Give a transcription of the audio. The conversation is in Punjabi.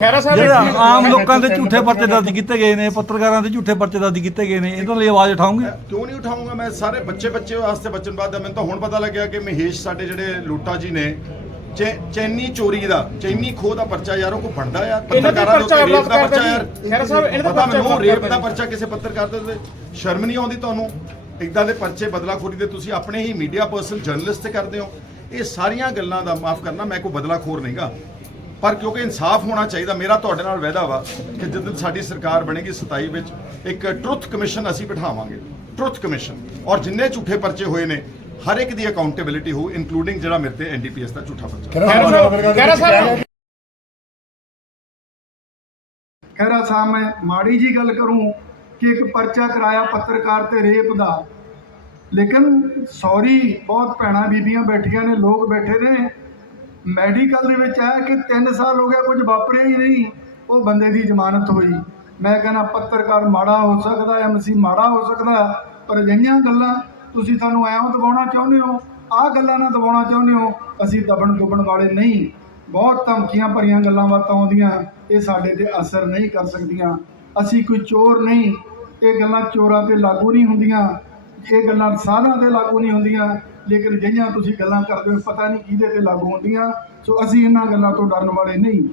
ਖੈਰਾ ਸਾਹਿਬ ਜਿਹੜੇ ਆਮ ਲੋਕਾਂ ਦੇ ਝੂਠੇ ਪਰਚੇ ਦਰਜ ਕੀਤੇ ਗਏ ਨੇ ਪੱਤਰਕਾਰਾਂ ਦੇ ਝੂਠੇ ਪਰਚੇ ਦਰਜ ਕੀਤੇ ਗਏ ਨੇ ਇਹਨਾਂ ਲਈ ਆਵਾਜ਼ ਉਠਾਉਂਗੇ? ਕਿਉਂ ਨਹੀਂ ਉਠਾਉਂਗਾ? ਮੈਂ ਸਾਰੇ ਬੱਚੇ ਬੱਚੇ ਵਾਸਤੇ ਬਚਨ ਬਾਅਦ ਮੈਨੂੰ ਤਾਂ ਹੁਣ ਪਤਾ ਲੱਗਿਆ ਕਿ ਮਹੇਸ਼ ਸਾਡੇ ਜਿਹੜੇ ਲੋਟਾ ਜੀ ਨੇ ਚੈਨੀ ਚੋਰੀ ਦਾ ਚੈਨੀ ਖੋਹ ਦਾ ਪਰਚਾ ਯਾਰ ਉਹ ਕੋ ਬਣਦਾ ਯਾਰ ਪੱਤਰਕਾਰਾਂ ਦੇ ਰੇਪ ਦਾ ਪਰਚਾ ਯਾਰ। ਜੀ। ਖਹਿਰਾ ਸਾਹਿਬ, ਇਹਨਾਂ ਦਾ ਪਤਾ ਪਰਚਾ ਮੈਨੂੰ ਰੇਪ ਦਾ ਪਰਚਾ ਕਿਸੇ ਪੱਤਰਕਾਰ ਦੇ ਸ਼ਰਮ ਨਹੀਂ ਆਉਂਦੀ ਤੁਹਾਨੂੰ? ਇਦਾਂ ਦੇ ਪਰਚੇ ਬਦਲਾਖੋਰੀ ਦੇ ਤੁਸੀਂ ਆਪਣੇ ਹੀ ਮੀਡੀਆ ਪਰਸਨ ਜਰਨਲਿਸਟ ਤੇ ਕਰਦੇ ਹੋ। ਇਹ ਸਾਰੀਆਂ ਗੱਲਾਂ ਦਾ ਮਾਫ ਕਰਨਾ ਮੈਂ ਕੋਈ ਬਦਲਾਖੋਰ ਨਹੀਂਗਾ। ਪਰ ਕਿਉਂਕਿ ਇਨਸਾਫ ਹੋਣਾ ਚਾਹੀਦਾ ਮੇਰਾ ਤੁਹਾਡੇ ਨਾਲ ਵਾਅਦਾ ਵਾ ਕਿ ਜਦੋਂ ਸਾਡੀ ਸਰਕਾਰ ਬਣੇਗੀ 27 ਵਿੱਚ ਇੱਕ ਟਰੁੱਥ ਕਮਿਸ਼ਨ ਅਸੀਂ ਬਿਠਾਵਾਂਗੇ ਟਰੁੱਥ ਕਮਿਸ਼ਨ। ਔਰ ਜਿੰਨੇ ਝੂਠੇ ਪਰਚੇ ਹੋਏ ਨੇ ਹਰ ਇੱਕ ਦੀ ਅਕਾਊਂਟੇਬਿਲਿਟੀ ਹੋ ਇਨਕਲੂਡਿੰਗ ਜਿਹੜਾ ਮੇਰੇ ਤੇ ਐਨਡੀਪੀਐਸ ਦਾ ਝੂਠਾ ਪਰਚਾ। ਖੈਰਾ ਸਾਹਿਬ ਮੈਂ ਮਾੜੀ ਜੀ ਗੱਲ ਕਰੂੰ ਕਿ ਇੱਕ ਪਰਚਾ ਕਰਾਇਆ ਪੱਤਰਕਾਰ ਤੇ ਰੇਪ ਦਾ। ਲੇਕਿਨ ਸੌਰੀ ਬਹੁਤ ਭੈਣਾਂ ਬੀਬੀਆਂ ਬੈਠੀਆਂ ਨੇ ਲੋਕ ਬੈਠੇ ਨੇ। ਮੈਡੀਕਲ ਦੇ ਵਿੱਚ ਹੈ ਕਿ 3 ਸਾਲ ਹੋ ਗਿਆ ਕੁਝ ਵਾਪਰਿਆ ਹੀ ਨਹੀਂ। ਉਹ ਬੰਦੇ ਦੀ ਜ਼ਮਾਨਤ ਹੋਈ। ਮੈਂ ਕਹਿੰਦਾ, ਪੱਤਰਕਾਰ ਮਾੜਾ ਹੋ ਸਕਦਾ ਐਮਸੀ ਮਾੜਾ ਹੋ ਸਕਦਾ ਪਰ ਅਜਿਹੀਆਂ ਗੱਲਾਂ ਤੁਸੀਂ ਸਾਨੂੰ ਐਂ ਦਬਾਉਣਾ ਚਾਹੁੰਦੇ ਹੋ, ਆਹ ਗੱਲਾਂ ਨਾਲ ਦਬਾਉਣਾ ਚਾਹੁੰਦੇ ਹੋ, ਅਸੀਂ ਦਬਣ ਦੁਬਣ ਵਾਲੇ ਨਹੀਂ। ਬਹੁਤ ਧਮਕੀਆਂ ਭਰੀਆਂ ਗੱਲਾਂ ਬਾਤਾਂ ਆਉਂਦੀਆਂ, ਇਹ ਸਾਡੇ ਤੇ ਅਸਰ ਨਹੀਂ ਕਰ ਸਕਦੀਆਂ। ਅਸੀਂ ਕੋਈ ਚੋਰ ਨਹੀਂ। ਇਹ ਗੱਲਾਂ ਚੋਰਾਂ ਤੇ ਲਾਗੂ ਨਹੀਂ ਹੁੰਦੀਆਂ। ਇਹ ਗੱਲਾਂ ਸਾਰਿਆਂ ਤੇ ਲਾਗੂ ਨਹੀਂ ਹੁੰਦੀਆਂ, ਲੇਕਿਨ ਜਿਹੀਆਂ ਤੁਸੀਂ ਗੱਲਾਂ ਕਰਦੇ ਹੋ, ਪਤਾ ਨਹੀਂ ਕਿਹਦੇ ਤੇ ਲਾਗੂ ਹੁੰਦੀਆਂ। ਸੋ ਅਸੀਂ ਇਹਨਾਂ ਗੱਲਾਂ ਤੋਂ ਡਰਨ ਵਾਲੇ ਨਹੀਂ।